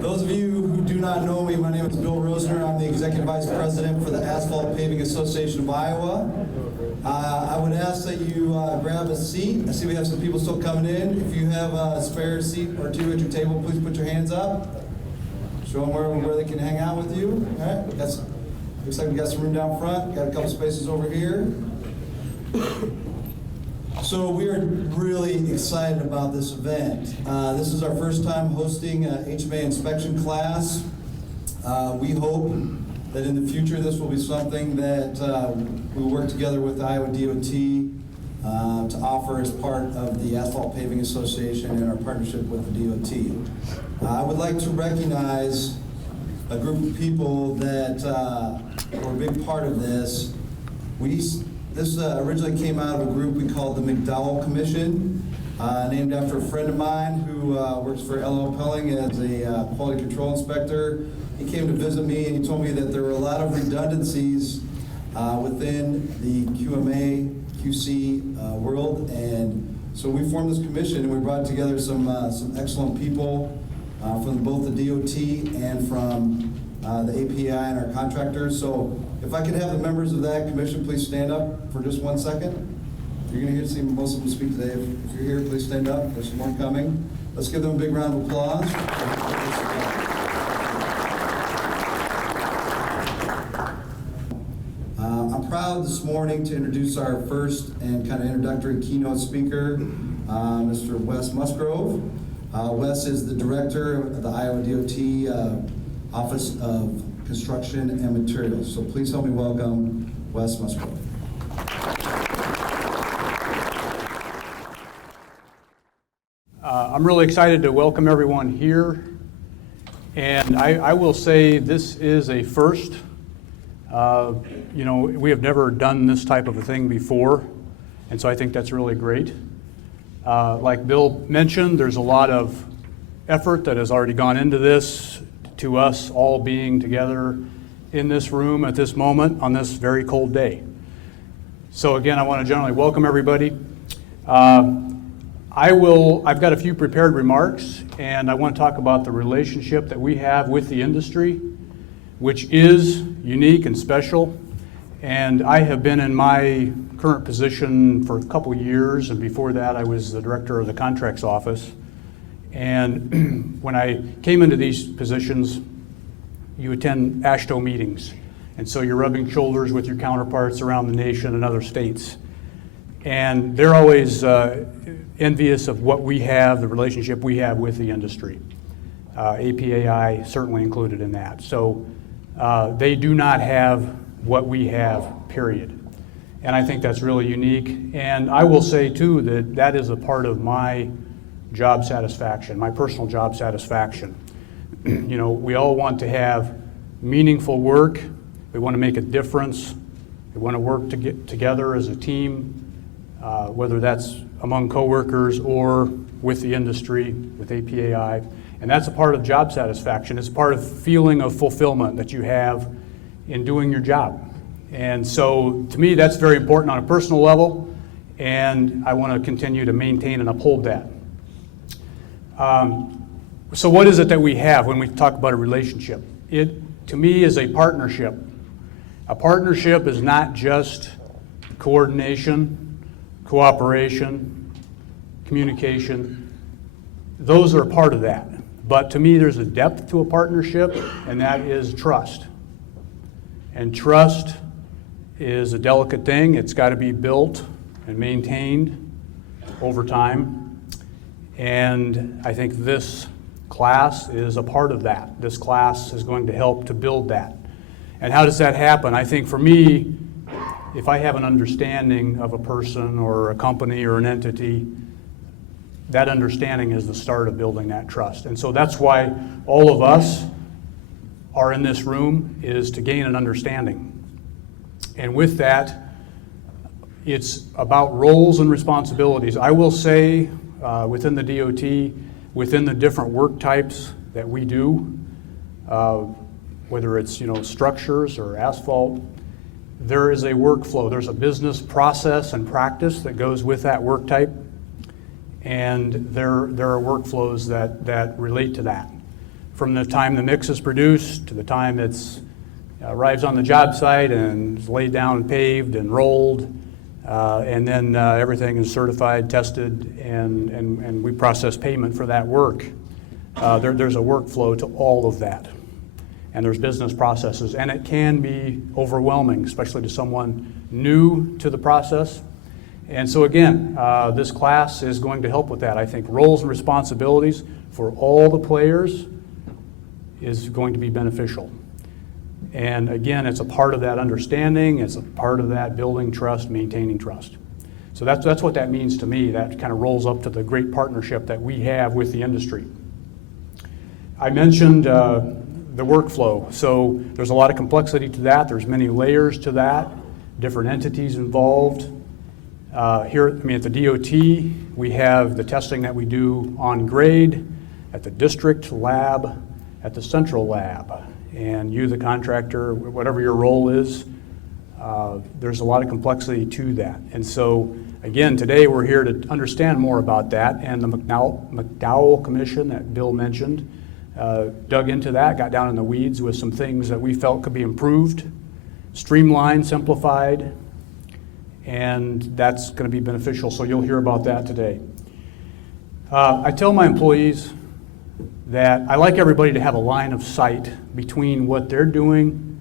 Those of you who do not know me, my name is Bill Rosner. I'm the Executive Vice President for the Asphalt Paving Association of Iowa. I would ask that you grab a seat. I see we have some people still coming in. If you have a spare seat or two at your table, please put your hands up. Show them where they can hang out with you. All right, looks like we got some room down front. Got a couple spaces over here. So we are really excited about this event. This is our first time hosting an HMA inspection class. We hope that in the future this will be something that we work together with Iowa DOT to offer as part of the Asphalt Paving Association and our partnership with the DOT. I would like to recognize a group of people that were a big part of this. This originally came out of a group we called the McDowell Commission, named after a friend of mine who works for L.L. Pelling as a quality control inspector. He came to visit me and he told me that there were a lot of redundancies within the QMA, QC world, and so we formed this commission and we brought together some excellent people from both the DOT and from the API and our contractors. So if I could have the members of that commission please stand up for just 1 second. You're going to see most of them speak today. If you're here, please stand up. There's some more coming. Let's give them a big round of applause. I'm proud this morning to introduce our first and kind of introductory keynote speaker, Mr. Wes Musgrove. Wes is the director of the Iowa DOT Office of Construction and Materials. So please help me welcome Wes Musgrove. I'm really excited to welcome everyone here, and I will say this is a first. We have never done this type of a thing before, and so I think that's really great. Like Bill mentioned, there's a lot of effort that has already gone into this, to us all being together in this room at this moment on this very cold day. So again, I want to generally welcome everybody. I've got a few prepared remarks, and I want to talk about the relationship that we have with the industry, which is unique and special. And I have been in my current position for a couple years, and before that I was the director of the contracts office. And when I came into these positions, you attend AASHTO meetings. And so you're rubbing shoulders with your counterparts around the nation and other states. And they're always envious of what we have, the relationship we have with the industry. APAI certainly included in that. So they do not have what we have, period. And I think that's really unique. And I will say too that that is a part of my job satisfaction, my personal job satisfaction. We all want to have meaningful work. We want to make a difference. We want to work to get together as a team, whether that's among coworkers or with the industry, with APAI. And that's a part of job satisfaction. It's part of feeling of fulfillment that you have in doing your job. And so to me, that's very important on a personal level, and I want to continue to maintain and uphold that. So what is it that we have when we talk about a relationship? It, to me, is a partnership. A partnership is not just coordination, cooperation, communication. Those are a part of that. But to me, there's a depth to a partnership, and that is trust. And trust is a delicate thing. It's got to be built and maintained over time. And I think this class is a part of that. This class is going to help to build that. And how does that happen? I think for me, if I have an understanding of a person or a company or an entity, that understanding is the start of building that trust. And so that's why all of us are in this room, is to gain an understanding. And with that, it's about roles and responsibilities. I will say, within the DOT, within the different work types that we do, whether it's structures or asphalt, there is a workflow. There's a business process and practice that goes with that work type, and there are workflows that relate to that. from the time the mix is produced to the time it's arrives on the job site and is laid down and paved and rolled, and then everything is certified, tested, and we process payment for that work. There's a workflow to all of that, and there's business processes, and it can be overwhelming, especially to someone new to the process. And so again, this class is going to help with that. I think roles and responsibilities for all the players is going to be beneficial. And again, it's a part of that understanding, it's a part of that building trust, maintaining trust. So that's what that means to me. That kind of rolls up to the great partnership that we have with the industry. I mentioned the workflow. So there's a lot of complexity to that. There's many layers to that, different entities involved. Here, at the DOT, we have the testing that we do on grade, at the district lab, at the central lab. And you, the contractor, whatever your role is, there's a lot of complexity to that. And so, again, today we're here to understand more about that. And the McDowell Commission that Bill mentioned dug into that, got down in the weeds with some things that we felt could be improved, streamlined, simplified, and that's going to be beneficial. So you'll hear about that today. I tell my employees that I like everybody to have a line of sight between what they're doing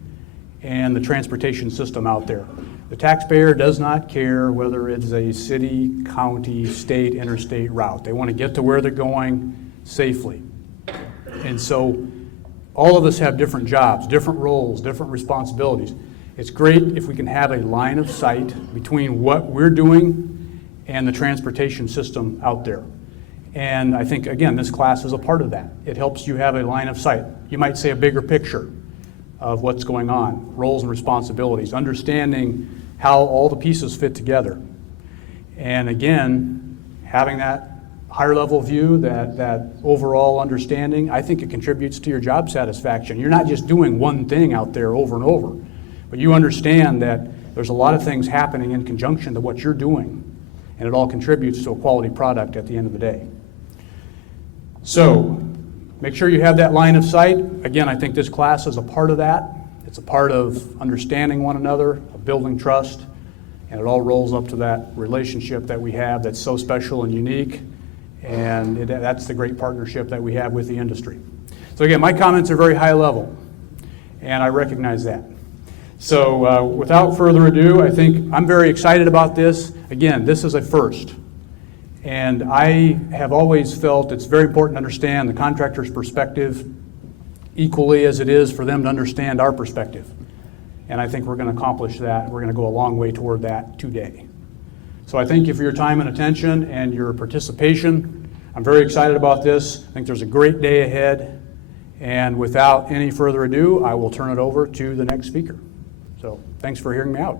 and the transportation system out there. The taxpayer does not care whether it's a city, county, state, interstate route. They want to get to where they're going safely. And so all of us have different jobs, different roles, different responsibilities. It's great if we can have a line of sight between what we're doing and the transportation system out there. And I think, again, this class is a part of that. It helps you have a line of sight. You might say a bigger picture of what's going on, roles and responsibilities, understanding how all the pieces fit together. And again, having that higher level view, that overall understanding, I think it contributes to your job satisfaction. You're not just doing one thing out there over and over, but you understand that there's a lot of things happening in conjunction to what you're doing, and it all contributes to a quality product at the end of the day. So make sure you have that line of sight. Again, I think this class is a part of that. It's a part of understanding one another, of building trust, and it all rolls up to that relationship that we have that's so special and unique, and that's the great partnership that we have with the industry. So again, my comments are very high level, and I recognize that. So without further ado, I think I'm very excited about this. Again, this is a first. And I have always felt it's very important to understand the contractor's perspective equally as it is for them to understand our perspective. And I think we're going to accomplish that. We're going to go a long way toward that today. So I thank you for your time and attention and your participation. I'm very excited about this. I think there's a great day ahead. And without any further ado, I will turn it over to the next speaker. So thanks for hearing me out.